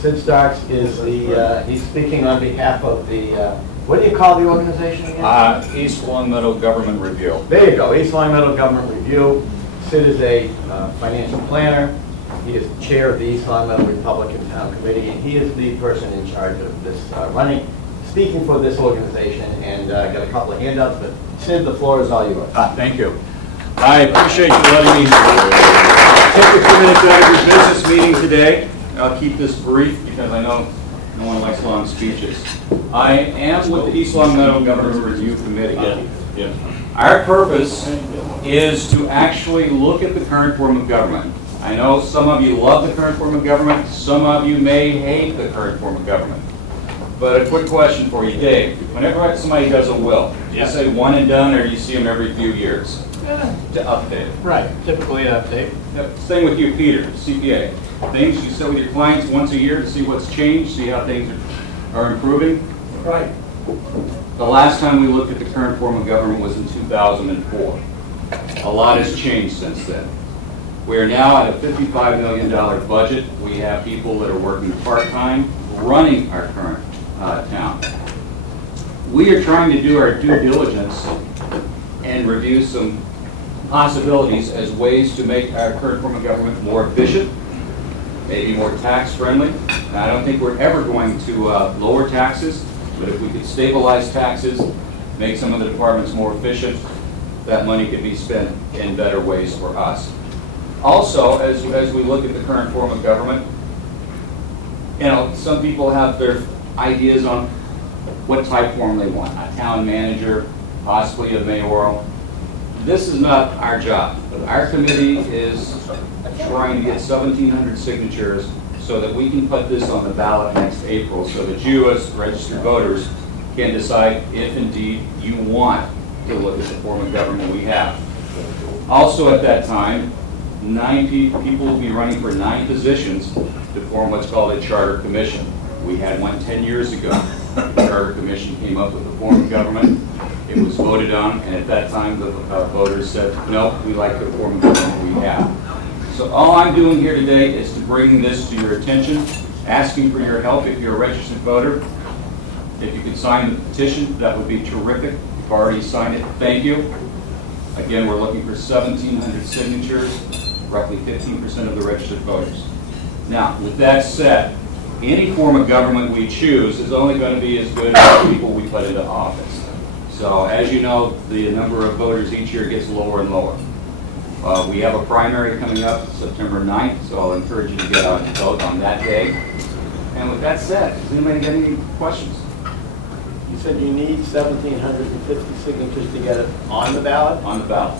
Sid Starks is the, he's speaking on behalf of the, what do you call the organization again? East Long Meadow Government Review. There you go, East Long Meadow Government Review. Sid is a financial planner. He is the chair of the East Long Meadow Republican Town Committee, and he is the person in charge of this speaking for this organization, and got a couple of handouts, but Sid, the floor is all yours. Thank you. I appreciate you letting me take a few minutes out of your business meeting today. I'll keep this brief because I know no one likes long speeches. I am with the East Long Meadow Government Review Committee. Our purpose is to actually look at the current form of government. I know some of you love the current form of government, some of you may hate the current form of government. But a quick question for you, Dave. Whenever somebody does a will, do you say one and done, or do you see them every few years to update? Right, typically an update. Yep. Same with you, Peter, CPA. Things you sit with your clients once a year to see what's changed, see how things are improving. Right. The last time we looked at the current form of government was in 2004. A lot has changed since then. We are now at a $55 million budget. We have people that are working part-time running our current town. We are trying to do our due diligence and review some possibilities as ways to make our current form of government more efficient, maybe more tax-friendly. I don't think we're ever going to lower taxes, but if we could stabilize taxes, make some of the departments more efficient, that money could be spent in better ways for us. Also, as we look at the current form of government, you know, some people have their ideas on what type form they want. A town manager, possibly a mayoral. This is not our job. Our committee is trying to get 1,700 signatures so that we can put this on the ballot next April so that you as registered voters can decide if indeed you want to look at the form of government we have. Also at that time, 90 people will be running for 9 positions to form what's called a charter commission. We had one 10 years ago. The charter commission came up with the form of government. It was voted on, and at that time the voters said, no, we like the form of government we have. So all I'm doing here today is to bring this to your attention, asking for your help if you're a registered voter. If you could sign the petition, that would be terrific. You've already signed it. Thank you. Again, we're looking for 1,700 signatures, roughly 15% of the registered voters. Now, with that said, any form of government we choose is only going to be as good as the people we put into office. So, as you know, the number of voters each year gets lower and lower. We have a primary coming up September 9th, so I'll encourage you to get out and vote on that day. And with that said, does anybody get any questions? You said you need 1,750 signatures to get it on the ballot? On the ballot.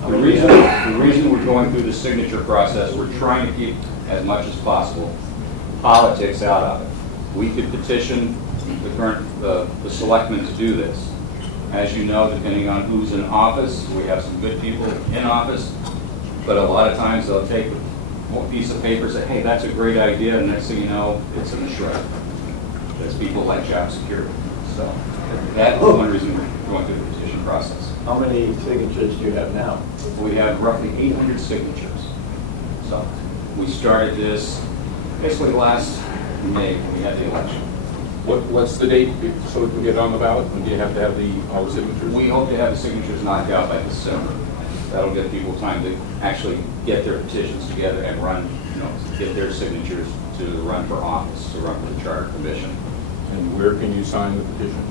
The reason we're going through the signature process, we're trying to keep as much as possible politics out of it. We could petition the selectmen to do this. As you know, depending on who's in office, we have some good people in office, but a lot of times they'll take a piece of paper and say, hey, that's a great idea, and next thing you know, it's in the shredder. There's people like job security. So that's one reason we're going through the petition process. How many signatures do you have now? We have roughly 800 signatures. So we started this basically last May when we had the election. What's the date so it can get on the ballot? When do you have to have all the signatures? We hope to have the signatures knocked out by December. That'll give people time to actually get their petitions together and run, get their signatures to run for office, to run for the Charter Commission. And where can you sign the petition?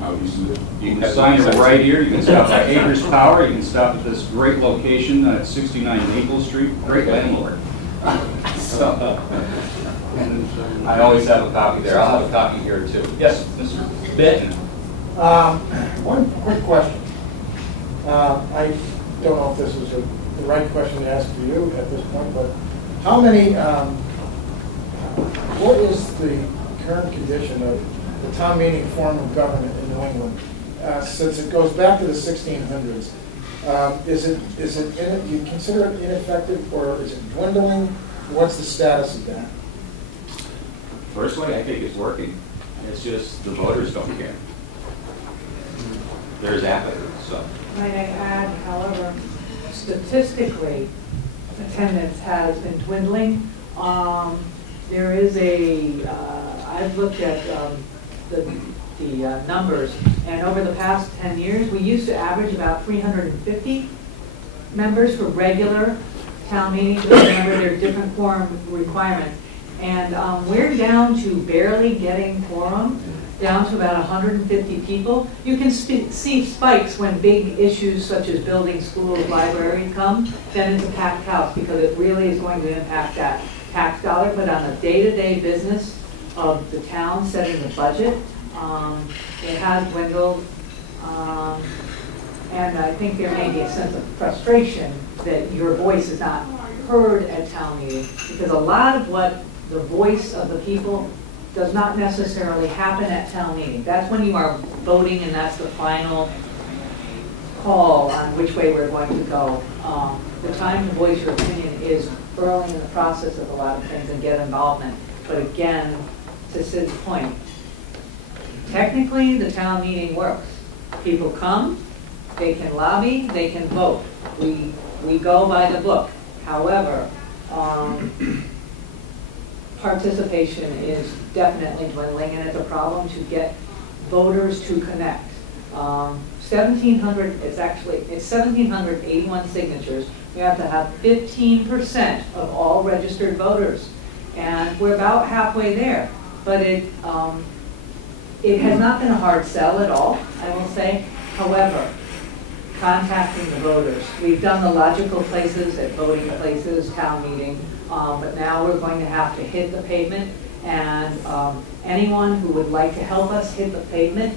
How do you do it? You can sign it right here. You can stop by Acres Power. You can stop at this great location at 69 Maple Street. Great landlord. So, and I always have a copy there. I'll have a copy here too. Yes, Mr. Benton. One quick question. I don't know if this is the right question to ask for you at this point, but how many, what is the current condition of the town meeting form of government in New England? Since it goes back to the 1600s, do you consider it ineffective, or is it dwindling? What's the status of that? Personally, I think it's working. It's just the voters don't care. There's apathy. So. Might I add, however, statistically, attendance has been dwindling. There is I've looked at the numbers, and over the past 10 years, we used to average about 350 members for regular town meetings. Remember, there are different quorum requirements. And we're down to barely getting quorum, down to about 150 people. You can see spikes when big issues such as building, schools, library come, then it's a packed house because it really is going to impact that tax dollar. But on the day-to-day business of the town setting the budget, it has dwindled. And I think there may be a sense of frustration that your voice is not heard at town meeting, because a lot of what the voice of the people does not necessarily happen at town meeting. That's when you are voting, and that's the final call on which way we're going to go. The time to voice your opinion is early in the process of a lot of things and get involvement. But again, to Sid's point, technically the town meeting works. People come, they can lobby, they can vote. We go by the book. However, participation is definitely dwindling, and it's a problem to get voters to connect. 1,700, it's 1,781 signatures. We have to have 15% of all registered voters, and we're about halfway there. But it has not been a hard sell at all, I will say. However, contacting the voters. We've done the logical places at voting places, town meeting, but now we're going to have to hit the pavement, and anyone who would like to help us hit the pavement,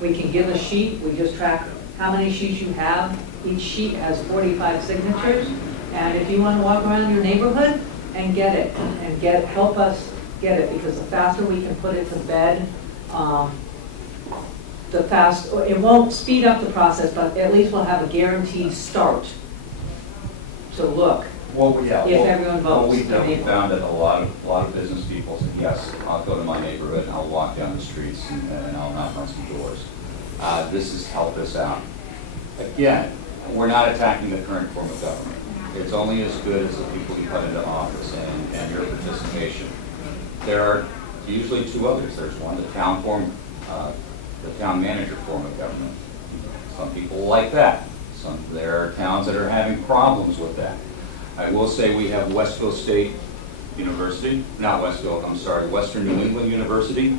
we can give a sheet. We just track how many sheets you have. Each sheet has 45 signatures, and if you want to walk around your neighborhood and get it, and help us get it, because the faster we can put it to bed, it won't speed up the process, but at least we'll have a guaranteed start to look. Well, yeah. If everyone votes. We've found that a lot of business people said, yes, I'll go to my neighborhood and I'll walk down the streets and I'll knock on some doors. This has helped us out. Again, we're not attacking the current form of government. It's only as good as the people you put into office and your participation. There are usually two others. There's one, the town manager form of government. Some people like that. There are towns that are having problems with that. I will say we have Western New England University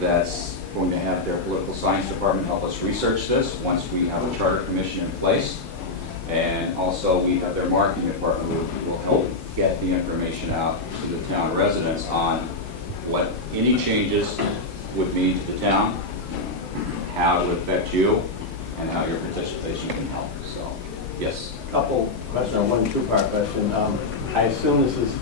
that's going to have their political science department help us research this once we have a charter commission in place. And also we have their marketing department who will help get the information out to the town residents on what any changes would mean to the town, how it would affect you, and how your participation can help. So, yes. Couple questions, one two-part question. I assume this is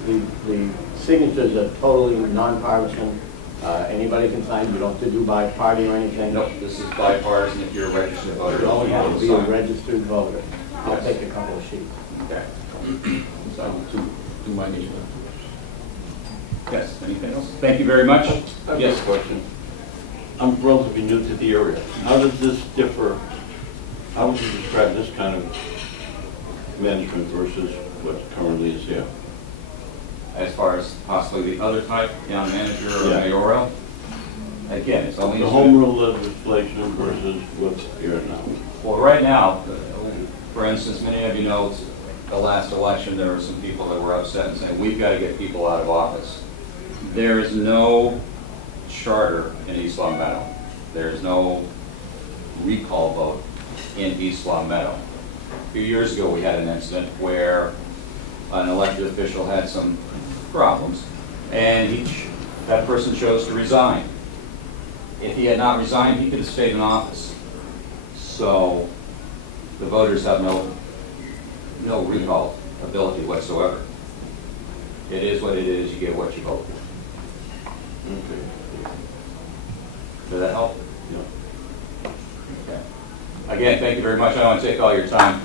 the signatures are totally non-partisan. Anybody can sign. You don't have to do by party or anything. Nope, this is bipartisan. If you're a registered voter, You only have to be a sign. registered voter. I'll take a couple of sheets. Okay. So, to my neighbor. Yes. Anything else? Thank you very much. I've Yes. got a question. I'm relatively new to the area. How does this differ? How would you describe this kind of management versus what currently is here? As far as possibly the other type, town manager or Yeah. mayoral, again, it's only The as home good. rule legislation versus what's here now? Well, right now, for instance, many of you know, the last election, there were some people that were upset and saying, we've got to get people out of office. There is no charter in East Long Meadow. There is no recall vote in East Long Meadow. A few years ago, we had an incident where an elected official had some problems, and that person chose to resign. If he had not resigned, he could have stayed in office. So the voters have no recall ability whatsoever. It is what it is. You get what you vote for. Okay. Does that help? Yeah. Okay. Again, thank you very much. I don't want to take all your time.